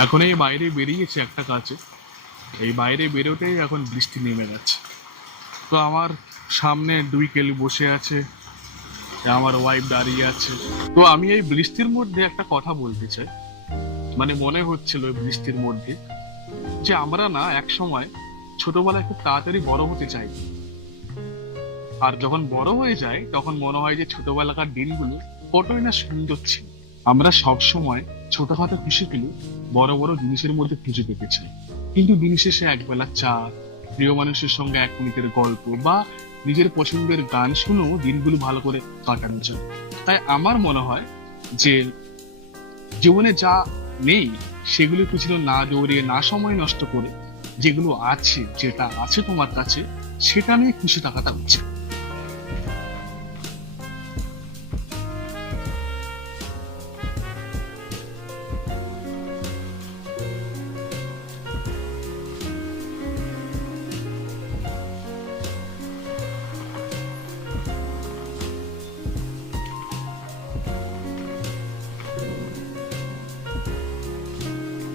এখন এই বাইরে বেরিয়েছে একটা কাছে, এই বাইরে বেরোতেই এখন বৃষ্টি নেমে গেছে। তো আমার সামনে 2 কেলি বসে আছে, আমার ওয়াইফ দাঁড়িয়ে আছে। তো আমি এই বৃষ্টির মধ্যে একটা কথা বলতে চাই, মানে মনে হচ্ছিল এই বৃষ্টির মধ্যে যে আমরা না এক সময় ছোটবেলায় খুব তাড়াতাড়ি বড় হতে চাই, আর যখন বড় হয়ে যায় তখন মনে হয় যে ছোটবেলাকার দিনগুলো কতই না সুন্দর ছিল। আমরা সব সময় ছোটখাটো খুশিগুলো বড় বড় জিনিসের মধ্যে খুঁজে পেতে চাই, কিন্তু দিন শেষে একবেলা চা, প্রিয় মানুষের সঙ্গে 1 মিনিটের গল্প বা নিজের পছন্দের গান শুনেও দিনগুলো ভালো করে কাটানো যায়। তাই আমার মনে হয় যে জীবনে যা নেই সেগুলো পিছনে না দৌড়িয়ে, না সময় নষ্ট করে, যেগুলো আছে, যেটা আছে তোমার কাছে, সেটা নিয়ে খুশি থাকাটা উচিত।